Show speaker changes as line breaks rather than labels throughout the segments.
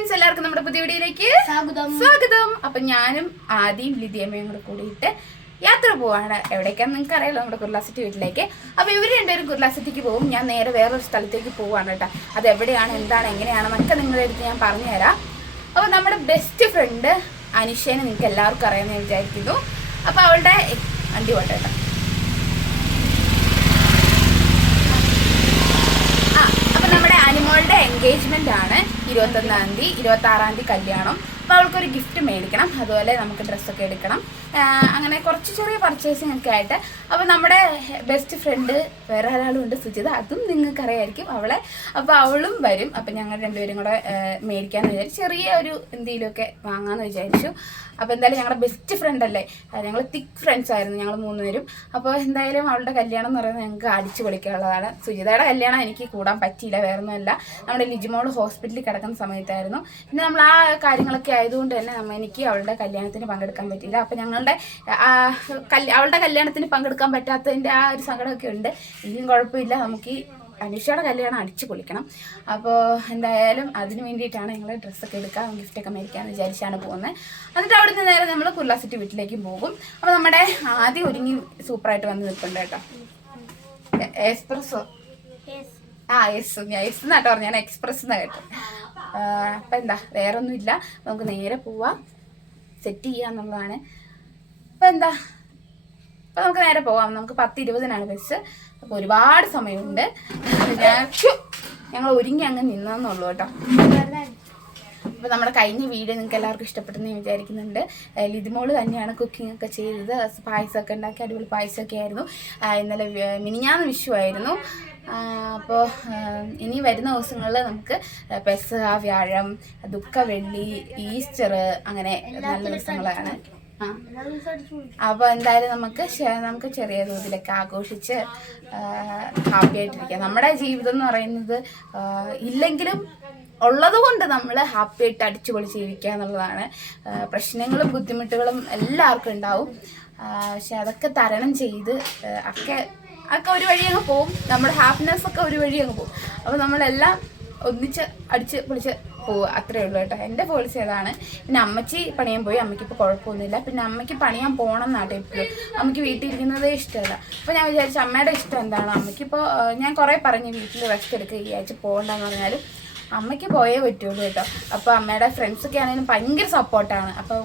Friends എല്ലാവർക്കും നമ്മുടെ പുതിയ വീഡിയോയിലേക്ക്
സ്വാഗതം.
സ്വാഗതം. അപ്പൊ ഞാനും ആദ്യം ലിതിയമ്മയും കൂടെ കൂടിയിട്ട് യാത്ര പോവാണ്. എവിടേക്കാന്ന് നിങ്ങൾക്ക് അറിയാലോ നമ്മുടെ കുർലാ സിറ്റി വീട്ടിലേക്ക്. അപ്പൊ ഇവർ രണ്ടുപേരും കുർലാ സിറ്റിക്ക് പോകും. ഞാൻ നേരെ വേറൊരു സ്ഥലത്തേക്ക് പോവാണ് കേട്ടോ. അത് എവിടെയാണ് എന്താണ് എങ്ങനെയാണ് എങ്ങനെയാണെന്നൊക്കെ നിങ്ങളുടെ അടുത്ത് ഞാൻ പറഞ്ഞുതരാം. അപ്പൊ നമ്മുടെ ബെസ്റ്റ് ഫ്രണ്ട് അനിഷേനെ നിങ്ങൾക്ക് എല്ലാവർക്കും അറിയാമെന്ന് ഞാൻ വിചാരിക്കുന്നു. അപ്പൊ അവളുടെ വണ്ടി പോട്ടെ കേട്ടോ. ആ അപ്പൊ നമ്മുടെ അനിമോളുടെ എൻഗേജ്മെന്റ് ആണ്. ഇരുപത്തൊന്നാം തീയതി ഇരുപത്തി ആറാം തീയതി കല്യാണം. അപ്പോൾ അവൾക്കൊരു ഗിഫ്റ്റ് മേടിക്കണം. അതുപോലെ നമുക്ക് ഡ്രസ്സൊക്കെ എടുക്കണം. അങ്ങനെ കുറച്ച് ചെറിയ പർച്ചേസിംഗ് ഒക്കെ ആയിട്ട് അപ്പൊ നമ്മുടെ ബെസ്റ്റ് ഫ്രണ്ട് വേറെ ഒരാളും ഉണ്ട് സുജിത. അതും നിങ്ങൾക്ക് അറിയായിരിക്കും അവളെ. അപ്പോൾ അവളും വരും. അപ്പോൾ ഞങ്ങൾ രണ്ടുപേരും കൂടെ മേടിക്കാമെന്ന് വിചാരിച്ചു ചെറിയ ഒരു എന്തെങ്കിലുമൊക്കെ വാങ്ങാന്ന് വിചാരിച്ചു. അപ്പൊ എന്തായാലും ഞങ്ങളുടെ ബെസ്റ്റ് ഫ്രണ്ട് അല്ലേ? ഞങ്ങൾ തിക്ക് ഫ്രണ്ട്സ് ആയിരുന്നു ഞങ്ങൾ മൂന്നുപേരും. അപ്പോൾ എന്തായാലും അവളുടെ കല്യാണം എന്ന് പറയുന്നത് ഞങ്ങൾക്ക് അടിച്ചു പൊളിക്കാനുള്ളതാണ്. സുജിതയുടെ കല്യാണം എനിക്ക് കൂടാൻ പറ്റിയില്ല വേറെ ഒന്നുമല്ല നമ്മുടെ ലിജിമോൾ ഹോസ്പിറ്റലിൽ കിടക്കുന്ന സമയത്തായിരുന്നു. പിന്നെ നമ്മൾ ആ കാര്യങ്ങളൊക്കെ ആയതുകൊണ്ട് തന്നെ നമ്മൾ എനിക്ക് അവളുടെ കല്യാണത്തിന് പങ്കെടുക്കാൻ പറ്റിയില്ല. അപ്പോൾ ഞങ്ങളുടെ അവളുടെ കല്യാണത്തിന് പങ്കെടുക്കാൻ പറ്റാത്തതിന്റെ ആ ഒരു സങ്കടമൊക്കെ ഉണ്ട്. ഇനിയും കുഴപ്പമില്ല. നമുക്ക് അനുഷയുടെ കല്യാണം അടിച്ചു പൊളിക്കണം. അപ്പോൾ എന്തായാലും അതിന് വേണ്ടിയിട്ടാണ് ഞങ്ങൾ ഡ്രസ്സൊക്കെ എടുക്കുക ഗിഫ്റ്റൊക്കെ മേടിക്കാമെന്ന് വിചാരിച്ചാണ് പോകുന്നത്. എന്നിട്ട് അവിടെ നിന്ന് നേരെ നമ്മൾ കുർലാ സിറ്റി വീട്ടിലേക്കും പോകും. അപ്പോൾ നമ്മുടെ ആദ്യം ഒരുങ്ങി സൂപ്പറായിട്ട് വന്ന് നിൽപ്പുണ്ട് കേട്ടോ. എക്സ്പ്രസ്സോ? ആ എസ് ഞാൻ എസ് എന്നാട്ടോ പറഞ്ഞു. ഞാൻ എക്സ്പ്രസ് എന്നാ കേട്ടോ അപ്പം എന്താ? വേറെ ഒന്നുമില്ല നമുക്ക് നേരെ പോവാം. സെറ്റ് ചെയ്യാന്നുള്ളതാണ്. അപ്പം എന്താ? അപ്പം നമുക്ക് നേരെ പോവാം. നമുക്ക് പത്ത് ഇരുപതിനാണ് ബസ് അപ്പോൾ ഒരുപാട് സമയമുണ്ട്. ഞാൻ ഞങ്ങൾ ഒരുങ്ങി അങ്ങ് നിന്നെന്നുള്ളൂ കേട്ടോ. അപ്പോൾ നമ്മുടെ കഴിഞ്ഞ വീഡിയോ നിങ്ങൾക്ക് എല്ലാവർക്കും ഇഷ്ടപ്പെട്ടെന്ന് ഞാൻ വിചാരിക്കുന്നുണ്ട്. ലിതിമോൾ തന്നെയാണ് കുക്കിംഗ് ഒക്കെ ചെയ്തത്. പായസമൊക്കെ ഉണ്ടാക്കി അടിപൊളി പായസമൊക്കെ ആയിരുന്നു. ഇന്നലെ മിനിഞ്ഞാന്ന് വിഷു ആയിരുന്നു. അപ്പോൾ ഇനി വരുന്ന ദിവസങ്ങളിൽ നമുക്ക് പെസഹ വ്യാഴം ദുഃഖ വെള്ളി ഈസ്റ്റർ അങ്ങനെ നല്ല ദിവസങ്ങളാണ്. അപ്പോൾ എന്തായാലും നമുക്ക് നമുക്ക് ചെറിയ തോതിലൊക്കെ ആഘോഷിച്ച് ഹാപ്പി ആയിട്ടിരിക്കാം. നമ്മുടെ ജീവിതം എന്ന് പറയുന്നത് ഇല്ലെങ്കിലും ഉള്ളത് കൊണ്ട് നമ്മൾ ഹാപ്പി ആയിട്ട് അടിച്ചു പൊളിച്ച് ജീവിക്കുക എന്നുള്ളതാണ്. പ്രശ്നങ്ങളും ബുദ്ധിമുട്ടുകളും എല്ലാവർക്കും ഉണ്ടാവും. പക്ഷെ അതൊക്കെ തരണം ചെയ്ത് ഒക്കെ ഒക്കെ ഒരു വഴി അങ്ങ് പോവും. നമ്മുടെ ഹാപ്പിനെസ് ഒക്കെ ഒരു വഴി അങ്ങ് പോവും. അപ്പോൾ നമ്മളെല്ലാം ഒന്നിച്ച് അടിച്ച് പൊളിച്ച് പോവുക അത്രേ ഉള്ളൂ കേട്ടോ. എന്റെ പോളിസി അതാണ്. പിന്നെ അമ്മച്ചി പണിയാൻ പോയി. അമ്മയ്ക്ക് ഇപ്പോൾ കുഴപ്പമൊന്നുമില്ല. പിന്നെ അമ്മയ്ക്ക് പണിയാൻ പോകണം എന്നാട്ടോ എപ്പോഴും അമ്മയ്ക്ക് വീട്ടിൽ ഇരിക്കുന്നതേ ഇഷ്ടമല്ല. അപ്പോൾ ഞാൻ വിചാരിച്ചു അമ്മയുടെ ഇഷ്ടം എന്താണ്? അമ്മയ്ക്ക് അമ്മയ്ക്കിപ്പോൾ ഞാൻ കുറേ പറഞ്ഞു വീട്ടിൽ റെസ്റ്റ് എടുക്കുക ഈ ആഴ്ച പോകണ്ടെന്ന് പറഞ്ഞാലും അമ്മയ്ക്ക് പോയേ പറ്റുള്ളൂ കേട്ടോ. അപ്പോൾ അമ്മയുടെ ഫ്രണ്ട്സൊക്കെ ആണെങ്കിലും ഭയങ്കര സപ്പോർട്ടാണ് അപ്പോൾ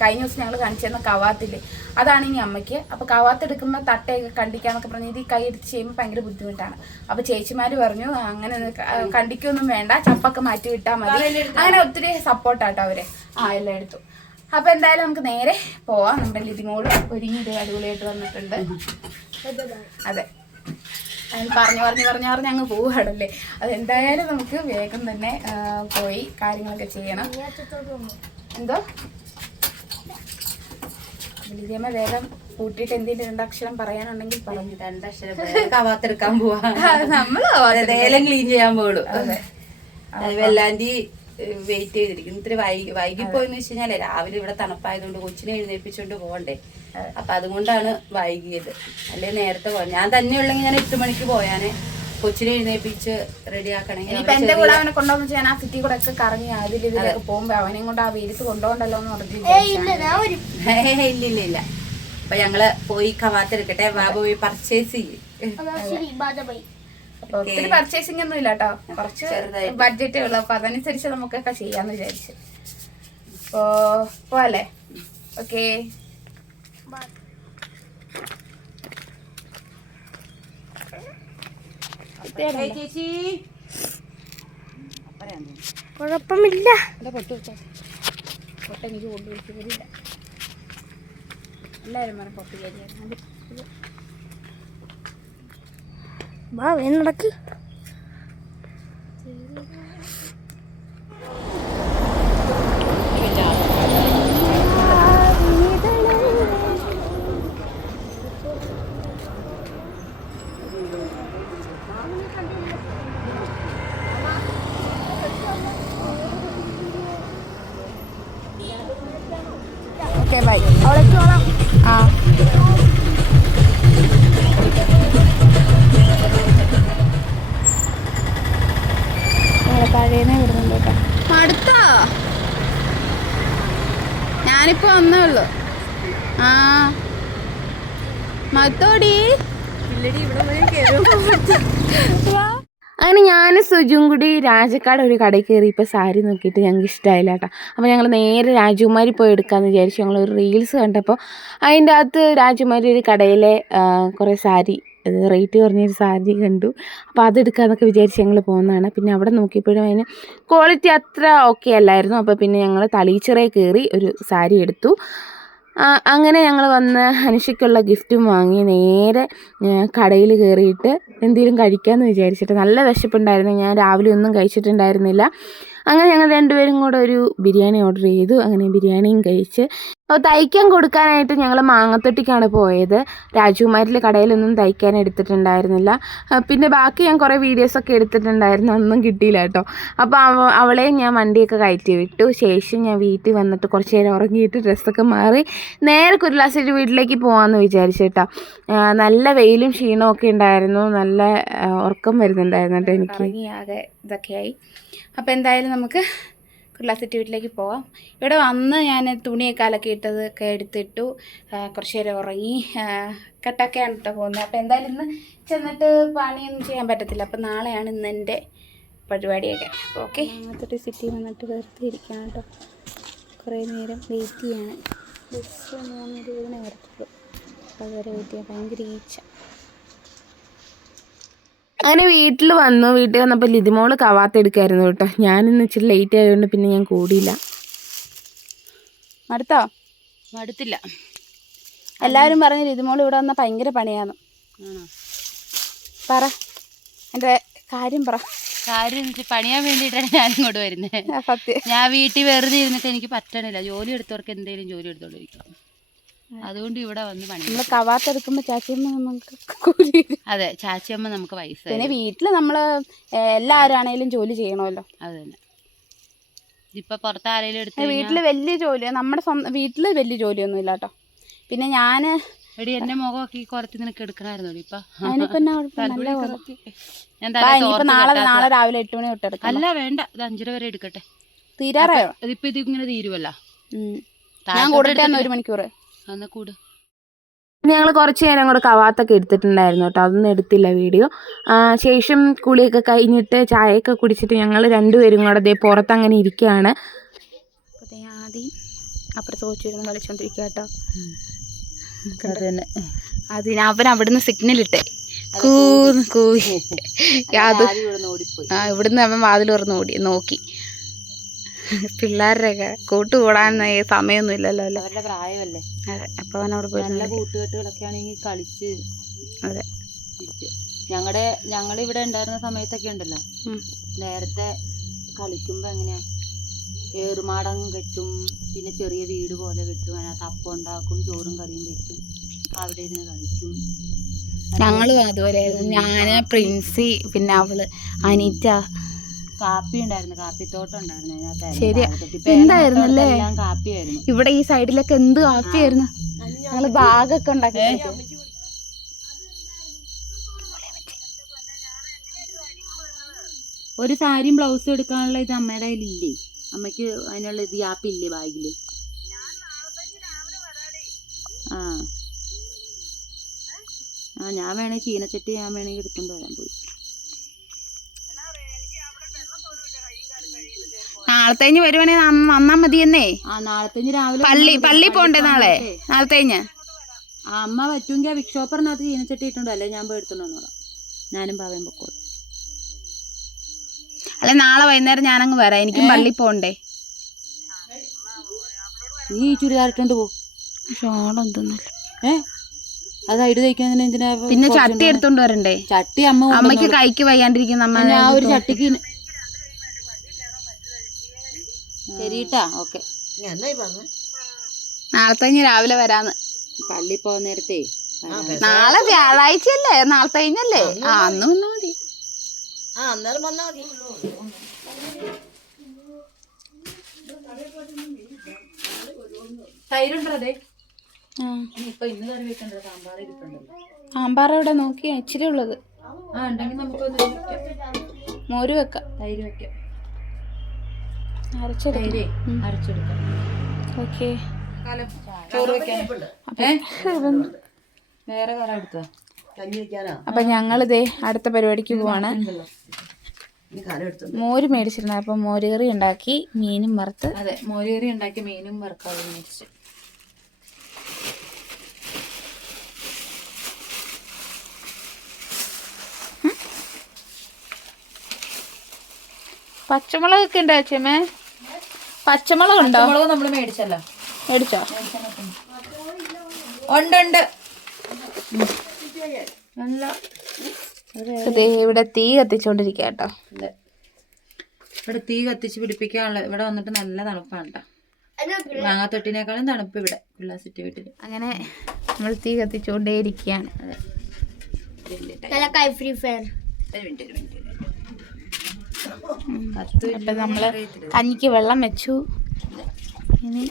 കഴിഞ്ഞ ദിവസം ഞങ്ങൾ കാണിച്ചു തന്ന കവാത്തില്ലേ അതാണ് ഇനി അമ്മയ്ക്ക്. അപ്പോൾ കവാത്ത് എടുക്കുമ്പോൾ തട്ടയൊക്കെ കണ്ടിക്കാന്നൊക്കെ പറഞ്ഞ് ഇത് കൈ എടുത്ത് ചെയ്യുമ്പോൾ ഭയങ്കര ബുദ്ധിമുട്ടാണ്. അപ്പോൾ ചേച്ചിമാർ പറഞ്ഞു അങ്ങനെ കണ്ടിക്കൊന്നും വേണ്ട. ചപ്പൊക്കെ മാറ്റി വിട്ടാൽ മതി. അങ്ങനെ ഒത്തിരി സപ്പോർട്ടാട്ടോ അവരെ. ആ എല്ലാം എടുത്തു. അപ്പോൾ എന്തായാലും നമുക്ക് നേരെ പോവാം. നമ്മുടെ ലിതിമോൾ ഒരുങ്ങി ഇത് അടിപൊളിയായിട്ട് വന്നിട്ടുണ്ട്. അത്. പറഞ്ഞു പറഞ്ഞു പറഞ്ഞു പറഞ്ഞ് അങ്ങ് പോവുകയാണല്ലേ? അതെന്തായാലും നമുക്ക് വേഗം തന്നെ പോയി കാര്യങ്ങളൊക്കെ ചെയ്യണം. എന്തോ? വിളിയമ്മ വേഗം കൂട്ടിയിട്ട് എന്തെങ്കിലും രണ്ടക്ഷരം പറയാനുണ്ടെങ്കിൽ പറഞ്ഞു
രണ്ടക്ഷരം കവാത്തെടുക്കാൻ പോവാ.
നമ്മൾ
ഏലം ക്ലീൻ ചെയ്യാൻ പോകുള്ളൂ
അതെ.
വെല്ലാണ്ടി വെയിറ്റ് ചെയ്തിരിക്കുന്നു. ഇത്തിരി വൈകി വൈകിപ്പോയെന്ന് വെച്ച് കഴിഞ്ഞാൽ രാവിലെ ഇവിടെ തണുപ്പായതുകൊണ്ട് കൊച്ചിനെ എഴുന്നേൽപ്പിച്ചുകൊണ്ട് പോകണ്ടേ. അപ്പൊ അതുകൊണ്ടാണ് വൈകിയത്. അല്ലെ നേരത്തെ പോകാൻ. ഞാൻ തന്നെ ഉള്ളെങ്കിൽ ഞാൻ എട്ട് മണിക്ക് പോയാനെ. കൊച്ചിനെ എഴുന്നേൽപ്പിച്ച് റെഡിയാക്കണമെങ്കിൽ
ഇനിയിപ്പോ എന്റെ കൂടെ അവനെ കൊണ്ടുപോകുന്ന ഞാൻ ആ സിറ്റി കൂടെ ഒക്കെ കറങ്ങി അതിൽ ഇതിലൊക്കെ പോകുമ്പോ അവനെയും കൊണ്ട് ആ വീരത്ത് കൊണ്ടുപോകണ്ടല്ലോ എന്ന് പറഞ്ഞു
ഇല്ല ഇല്ല ഇല്ല അപ്പൊ ഞങ്ങൾ പോയി കവാത്തെടുക്കട്ടെ ബാബു പോയി പർച്ചേസ് ചെയ്യും.
ഒത്തിരി പർച്ചേസിംഗ് ഒന്നും ഇല്ല കേട്ടോ കുറച്ച്
ചെറുതായിട്ട്.
ബഡ്ജറ്റേ ഉള്ളു. അപ്പൊ അതനുസരിച്ച് നമുക്കൊക്കെ ചെയ്യാന്ന് വിചാരിച്ചു. അപ്പോ പോലെ ഓക്കെ
ചേച്ചി.
കുഴപ്പമില്ല.
എല്ലാവരും പറഞ്ഞ പൊട്ടി കരിയാണ്
വാ വേഗം നടക്ക്.
ഓക്കെ ബൈ
അവളേക്ക്
ഞാനിപ്പോ വന്നേ ഉള്ളു ആ. മത്തോടി. അങ്ങനെ ഞാൻ സുജും കൂടി രാജക്കാട് ഒരു കടയിൽ കയറി ഇപ്പോൾ സാരി നോക്കിയിട്ട് ഞങ്ങൾക്ക് ഇഷ്ടമായില്ല കേട്ടോ. അപ്പോൾ ഞങ്ങൾ നേരെ രാജകുമാരി പോയി എടുക്കാമെന്ന് വിചാരിച്ചു. ഞങ്ങൾ ഒരു റീൽസ് കണ്ടപ്പോൾ അതിന്റെ അകത്ത് രാജകുമാരി ഒരു കടയിലെ കുറേ സാരി റേറ്റ് കുറഞ്ഞൊരു സാരി കണ്ടു. അപ്പോൾ അതെടുക്കാമെന്നൊക്കെ വിചാരിച്ച് ഞങ്ങൾ പോകുന്നതാണ് പിന്നെ അവിടെ നോക്കിയപ്പോഴും അതിന് ക്വാളിറ്റി അത്ര ഓക്കെ അല്ലായിരുന്നു. അപ്പോൾ പിന്നെ ഞങ്ങൾ തളീച്ചറെ കയറി ഒരു സാരി എടുത്തു. അങ്ങനെ ഞങ്ങൾ വന്ന് അനുഷയ്ക്കുള്ള ഗിഫ്റ്റും വാങ്ങി. നേരെ കടയിൽ കയറിയിട്ട് എന്തെങ്കിലും കഴിക്കാമെന്ന് വിചാരിച്ചിട്ട് നല്ല വിശപ്പുണ്ടായിരുന്നു. ഞാൻ രാവിലെ ഒന്നും കഴിച്ചിട്ടുണ്ടായിരുന്നില്ല. അങ്ങനെ ഞങ്ങൾ രണ്ടുപേരും കൂടെ ഒരു ബിരിയാണി ഓർഡർ ചെയ്തു. അങ്ങനെ ബിരിയാണിയും കഴിച്ച് തയ്ക്കാൻ കൊടുക്കാനായിട്ട് ഞങ്ങൾ മാങ്ങത്തൊട്ടിക്കാണ് പോയത്. രാജകുമാരിലെ കടയിലൊന്നും തയ്ക്കാൻ എടുത്തിട്ടുണ്ടായിരുന്നില്ല. പിന്നെ ബാക്കി ഞാൻ കുറേ വീഡിയോസൊക്കെ എടുത്തിട്ടുണ്ടായിരുന്നു. ഒന്നും കിട്ടിയില്ല കേട്ടോ. അപ്പോൾ അവളെ ഞാൻ വണ്ടിയൊക്കെ കയറ്റി വിട്ടു. ശേഷം ഞാൻ വീട്ടിൽ വന്നിട്ട് കുറച്ച് നേരം ഉറങ്ങിയിട്ട് ഡ്രസ്സൊക്കെ മാറി നേരെ കുരുലാസിന്റെ വീട്ടിലേക്ക് പോകാമെന്ന് വിചാരിച്ചു കേട്ടോ. നല്ല വെയിലും ക്ഷീണവും ഒക്കെ ഉണ്ടായിരുന്നു. നല്ല ഉറക്കം വരുന്നുണ്ടായിരുന്നു കേട്ടോ എനിക്ക്. ഇതൊക്കെയായി. അപ്പോൾ എന്തായാലും നമുക്ക് കുരുലാസിറ്റി വീട്ടിലേക്ക് പോവാം. ഇവിടെ വന്ന് ഞാൻ തുണിയൊക്കെ അലക്കിയിട്ടത് ഒക്കെ എടുത്തിട്ടു. കുറച്ച് നേരം ഉറങ്ങി. കട്ടൊക്കെയാണ് കേട്ടോ പോകുന്നത്. അപ്പോൾ എന്തായാലും ഇന്ന് ചെന്നിട്ട് പണിയൊന്നും ചെയ്യാൻ പറ്റത്തില്ല. അപ്പോൾ നാളെയാണ് ഇന്ന് എന്റെ പരിപാടിയൊക്കെ. ഓക്കെ? അങ്ങനത്തെ സിറ്റി വന്നിട്ട് വെറുതെ ഇരിക്കണം കേട്ടോ കുറേ നേരം വെയിറ്റ് ചെയ്യാണ്. ബസ് മൂന്ന് ഇരുപതിനെ വരത്തുള്ളൂ. അതുവരെ വെയിറ്റ് ചെയ്യാൻ ഭയങ്കര ഈച്ച. അങ്ങനെ വീട്ടിൽ വന്നു. വീട്ടിൽ വന്നപ്പോൾ ലിതിമോൾ കവാത്ത എടുക്കായിരുന്നു കേട്ടോ. ഞാനിന്ന് ഇച്ചിരി ലേറ്റ് ആയതുകൊണ്ട് പിന്നെ ഞാൻ കൂടിയില്ല. മടുത്തോ?
മടുത്തില്ല.
എല്ലാവരും പറഞ്ഞു ലിതിമോൾ ഇവിടെ വന്നാൽ ഭയങ്കര
പണിയാണ്
പറ. എന്റെ കാര്യം പറ.
കാര്യം പണിയാൻ വേണ്ടിയിട്ടാണ് ഞാൻ ഇങ്ങോട്ട് വരുന്നത്
ആ, സത്യം.
ഞാൻ വീട്ടിൽ വെറുതെ ഇരുന്നിട്ട് എനിക്ക് പറ്റണില്ല. ജോലി എടുത്തവർക്ക് എന്തെങ്കിലും ജോലി എടുത്തോണ്ടിരിക്കും അതുകൊണ്ട് ഇവിടെ വന്ന് പണി
നമ്മൾ ചാച്ചിയമ്മ നമുക്ക് കൂലി
അതെ ചാച്ചിയമ്മ നമുക്ക് പൈസ
പിന്നെ
വീട്ടിൽ
വീട്ടിൽ നമ്മൾ എല്ലാവരും ആണെങ്കിലും ജോലി ചെയ്യണമല്ലോ
അത് തന്നെ ഇപ്പൊ പുറത്ത് ആരെങ്കിലും എടുത്ത്
വീട്ടിൽ വലിയ ജോലി നമ്മുടെ സ്വന്തം വീട്ടിൽ വലിയ ജോലിയൊന്നും ഇല്ല കേട്ടോ പിന്നെ ഞാൻ
എടി എന്റെ മുഖമൊക്കെ കുറച്ച് നിനക്ക് ഇപ്പൊ.
നാളെ നാളെ രാവിലെ എട്ട് മണി തൊട്ട്
അല്ല വേണ്ട. ഇത് അഞ്ചര വരെ എടുക്കട്ടെ.
തീരാറായോ?
ഇതിപ്പോ ഇത് ഇങ്ങനെ തീരുവല്ല
ഞാൻ
കൂടെ
ഒരു മണിക്കൂർ
എന്നാ കൂട്?
ഞങ്ങൾ കുറച്ച് നേരം കൂടെ കവാത്തൊക്കെ എടുത്തിട്ടുണ്ടായിരുന്നു കേട്ടോ. അതൊന്നും എടുത്തില്ല വീഡിയോ. ശേഷം കുളിയൊക്കെ കഴിഞ്ഞിട്ട് ചായയൊക്കെ കുടിച്ചിട്ട് ഞങ്ങൾ രണ്ടുപേരും കൂടെ ദേ പുറത്ത് അങ്ങനെ ഇരിക്കുകയാണ് ആദ്യം അപ്പുറത്ത് കൊച്ചിരുന്ന് കളിച്ചോണ്ടിരിക്കുക കേട്ടോ. അതിന് അവൻ അവിടുന്ന് സിഗ്നൽ ഇട്ടേ. കൂന്ന് കൂവി അത് ആ ഇവിടുന്ന് അവൻ വാതിൽ തുറന്ന് ഓടി നോക്കി. പിള്ളേരുടെയൊക്കെ കൂട്ടുകൂടാൻ സമയമൊന്നും ഇല്ലല്ലോ അല്ലേ?
അവരുടെ പ്രായമല്ലേ?
അതെ അവിടെ പോയി
നല്ല കൂട്ടുകെട്ടുകളൊക്കെ ആണെങ്കിൽ കളിച്ച്
അതെ.
ഞങ്ങളുടെ ഞങ്ങളിവിടെ ഉണ്ടായിരുന്ന സമയത്തൊക്കെ ഉണ്ടല്ലോ? നേരത്തെ കളിക്കുമ്പോ എങ്ങനെയാ? ഏറുമാടം കെട്ടും പിന്നെ ചെറിയ വീട് പോലെ കെട്ടും അതിനകത്ത് അപ്പം ഉണ്ടാക്കും ചോറും കറിയും വെക്കും അവിടെ ഇരുന്ന് കളിക്കും.
ഞങ്ങളും അതുപോലെ ഞാൻ പ്രിൻസി പിന്നെ അവൾ അനീറ്റ
കാപ്പി ഉണ്ടായിരുന്നു കാപ്പിത്തോട്ടം ഉണ്ടായിരുന്നു അതിനകത്തായിരുന്നു? എല്ലാം കാപ്പിയായിരുന്നു.
ഇവിടെ ഈ സൈഡിലൊക്കെ എന്ത് കാപ്പിയായിരുന്നു? ഞങ്ങൾ ബാഗൊക്കെ ഉണ്ടാക്കി
ഒരു സാരിയും ബ്ലൗസും എടുക്കാനുള്ള ഇത് അമ്മയുടെ കയ്യിലില്ലേ? അമ്മയ്ക്ക് അതിനുള്ള ഇത് യാപ്പില്ലേ ബാഗിൽ? ആ. ആ ഞാൻ വേണേ ചീനച്ചട്ടി ഞാൻ വേണമെങ്കിൽ എടുത്തുകൊണ്ട് വരാൻ പോയി.
നാളത്തേഞ്ഞ് വരുവാണെങ്കിൽ വന്നാ മതിയെന്നേ.
ആ നാളത്തെ രാവിലെ
പള്ളി പള്ളി പോണ്ടേ നാളെ. നാളത്തേഞ്ഞ്?
ആ അമ്മ പറ്റുമെങ്കിൽ ആ വിക് ഷോപ്പറിനകത്ത് അല്ലേ ഞാൻ പോയി ഞാനും പാവയും പൊക്കോളും.
അല്ല നാളെ വൈകുന്നേരം ഞാനങ്ങ് വരാം. എനിക്കും പള്ളി പോണ്ടേ.
നീ ഈ ചുരിദാർ ഇട്ടോണ്ട് പോ.
ഷോളൊന്നുമില്ല
ഏ? അത് സൈഡ് തയ്ക്കാൻ എന്തിനാ
പിന്നെ ചട്ടി എടുത്തോണ്ട് വരണ്ടേ?
ചട്ടി അമ്മ അമ്മയ്ക്ക്
അമ്മയ്ക്ക് കൈക്ക് വയ്യാണ്ടിരിക്കുന്ന അമ്മ
ആ ഒരു ചട്ടിക്ക് ശരിട്ടാ ഓക്കെ.
നാളത്തേഞ്ഞ് രാവിലെ വരാന്ന്.
പള്ളി പോകുന്ന നേരത്തെ.
നാളെ വ്യാഴാഴ്ചയല്ലേ നാളത്തെ കഴിഞ്ഞല്ലേ? ആ അന്ന് വന്നാ മതി.
സാമ്പാർ
ഇവിടെ നോക്കി ഇച്ചിരി ഉള്ളത്.
ആ ഉണ്ടെങ്കിൽ നമുക്ക്
മോര് വെക്കാം.
തൈര് വെക്കാം.
അരച്ചെടുക്കും
തൈര് അരച്ചെടുക്കാം
ഓക്കെ.
ചോറ് വെക്കാൻ ഏ? വേറെ കറ എടുത്തോ?
അപ്പൊ ഞങ്ങളിതേ അടുത്ത പരിപാടിക്ക് പോവാണ്. മോര് മേടിച്ചിരുന്ന അപ്പൊ മോര് കറി ഉണ്ടാക്കി മീനും വറുത്ത്.
അതെ മോരുകറി ഉണ്ടാക്കി മീനും വറുക്കാതെ മേടിച്ചു
പച്ചമുളകൊക്കെ ഉണ്ടോ അച്ഛമ്മേ? പച്ചമുളക് ഉണ്ടോ?
പച്ചമുളക് നമ്മൾ മേടിച്ചല്ലോ.
മേടിച്ചോ?
ഉണ്ട് ഉണ്ട്. നല്ല
ദേ ഇവിടെ തീ കത്തിച്ചോണ്ടിരിക്കുക കേട്ടോ.
ഇവിടെ തീ കത്തിച്ച് പിടിപ്പിക്കാനുള്ള ഇവിടെ വന്നിട്ട് നല്ല തണുപ്പാണ് കേട്ടോ. മാങ്ങാത്തൊട്ടിനേക്കാളും തണുപ്പ് ഇവിടെ പിള്ളാ സിറ്റി വീട്ടിൽ.
അങ്ങനെ നമ്മൾ തീ കത്തിച്ചുകൊണ്ടേയിരിക്കുകയാണ്
അതെ.
ഫ്രീ ഫയർ
ഒരു മിനിറ്റ് ഒരു മിനിറ്റ്.
അപ്പൊ നമ്മൾ കഞ്ഞിക്ക് വെള്ളം വെച്ചു. ഇനി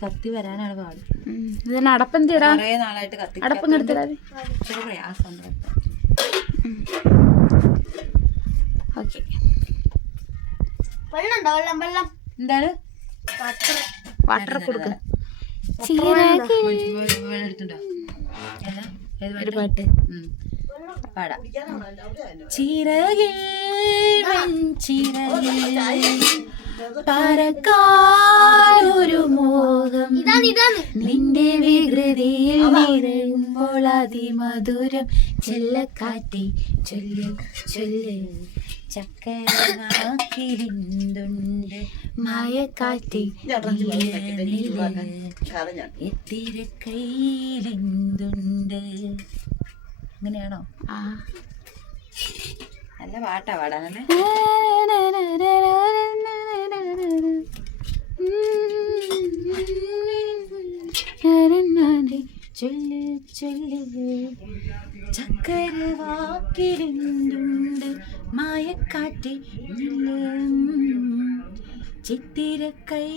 കത്തി വരാനാണ് പാട്.
ഇതിന് അടപ്പം
കുറേ നാളായിട്ട് കത്തി
അടപ്പം
കേട്ടോ.
ഓക്കെ.
വെള്ളം വെള്ളം വെള്ളം.
എന്താണ്?
വാട്ടർ. കൊടുക്ക. ഒരു
പാട്ട്? പാടാം. ചിറകിൽ ചിറകിൽ പരക്കാനൊരു മോഹം.
നിന്റെ വികൃതിയിൽ നിറയുമ്പോൾ അതിമധുരം. ചെല്ലക്കാറ്റി ചൊല്ല് ചൊല്ല്. ചക്കരനാക്കിരുന്നുണ്ട് മായക്കാറ്റി എത്തിരക്കയിലെന്തുണ്ട്? അങ്ങനെയാണോ
നല്ല പാട്ടാ പാടാനല്ലേ ചൊല്ല് ചൊല്ല് ചക്കരവാക്കിരുണ്ടുണ്ട് മായക്കാറ്റി ചിത്തിര കൈ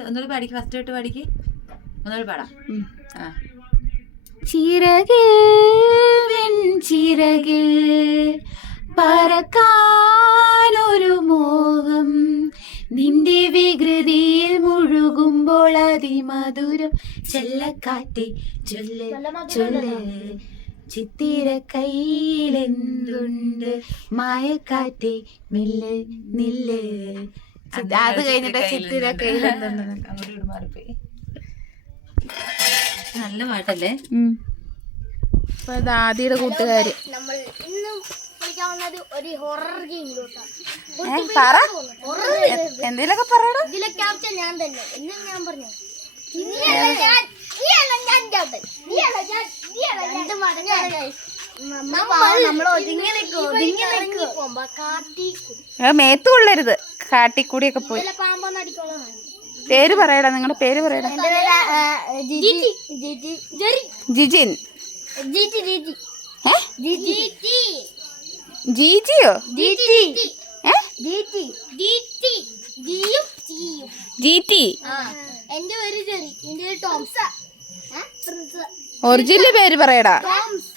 ഒന്നുകൂടി പാടിക്ക് ഫസ്റ്റ് ആയിട്ട് പാടിക്ക് ഒന്നുകൂടി പാടാം ആ
ചിറകിൽ ചിറകിൽ പറക്കാനൊരു മോഹം നിന്റെ വികൃതിയിൽ മുഴുകുമ്പോൾ അതിമധുരം. ചെല്ലക്കാറ്റി ചൊല്ല് ചൊല്ല്. ചിത്തിര കയ്യിലെന്തുണ്ട്? മായക്കാറ്റി മില്ല് നില്ല്. അത് കഴിഞ്ഞിട്ട് ചിത്തിര കയ്യിലെന്തുണ്ട്
അങ്ങോട്ട് മാറിപ്പോയി. നല്ല പാട്ടല്ലേ?
അപ്പൊ ആദിയുടെ കൂട്ടുകാര്.
നമ്മൾ ഇന്ന് കളിക്കാൻ വന്നത് ഒരു ഹൊറർ ഗെയിമിലോട്ടാണ്
പറ.
ഹൊറർ
എന്തേലൊക്കെ പറയടാ.
ഇതിലെ ക്യാപ്റ്റൻ ഞാൻ തന്നെ. എന്ന് ഞാൻ പറഞ്ഞു.
മേത്ത് കൊള്ളരുത്. കാട്ടിക്കൂടിയൊക്കെ പോയി.
പാമ്പൊന്നും അടിക്കോളാം
പേര് പറയടാ നിങ്ങളുടെ പേര് പറയടാ. ജിജിൻ.
ജിജി ജിജി. ജിജി.
ജിജിയോ?
ജിജി. ജിജി. ജിജി. ജിയും ജിയും.
ജി ടി
ആ എന്റെ പേര് ജെറി എന്റെ പേര് ടോംസ്. പ്രിൻസ്.
ഒറിജിനൽ പേര് പറയടാ.
ടോംസ്.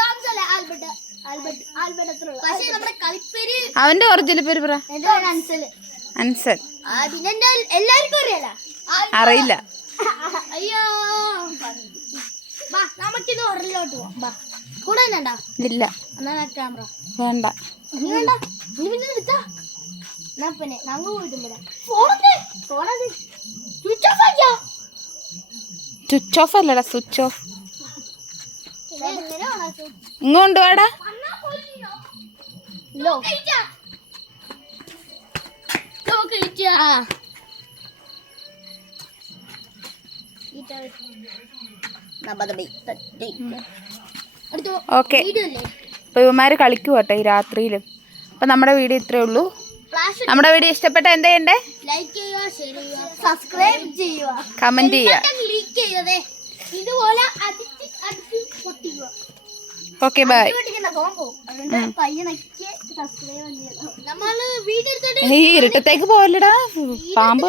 ടോംസ് അല്ല? ആൽബർട്ട്. ആൽബർട്ട്. ആൽബർട്ട് അത്ര പക്ഷേ നമ്മുടെ കളിപ്പേര്
അവന്റെ ഒറിജിനൽ പേര് പറ.
എന്റെ എല്ലാവർക്കും അറിയാലോ?
അറിയില്ല.
അയ്യോ നമുക്കിത് പോവാം. കൂടെ
ഇല്ല.
എന്നാ ക്യാമറ?
വേണ്ട.
നീ വേണ്ട. നീ പിന്നെ എന്നാ പിന്നെ ഞങ്ങൾ പോയിട്ടുണ്ടോ ഫോണത് ഫോണത് സ്വിച്ച് ഓഫ് ആക്കിയോ?
സ്വിച്ച് ഓഫ് അല്ലടാ സ്വിച്ച് ഓഫ്
എങ്ങനെ
ഇങ്ങോട്ട് വേടാ
ലോ അടുത്തോ?
ഓക്കെ.
വീഡിയോ അല്ലേ?
അപ്പൊ ഇവന്മാര് കളിക്കും കേട്ടോ ഈ രാത്രിയിലും. അപ്പൊ നമ്മുടെ വീഡിയോ ഇത്രേ ഉള്ളൂ. നമ്മുടെ വീഡിയോ ഇഷ്ടപ്പെട്ട എന്താ ചെയ്യണ്ടേ?
ലൈക്ക് ചെയ്യുക ഷെയർ ചെയ്യുക സബ്സ്ക്രൈബ് ചെയ്യുക.
കമന്റ് ചെയ്യുക.
ഇതുപോലെ അടിച്ച് അടിച്ച് പൊട്ടിക്കുക.
Okay bye. ഈ ഇരുട്ടത്തേക്ക് പോവല്ലടാ. പാമ്പ്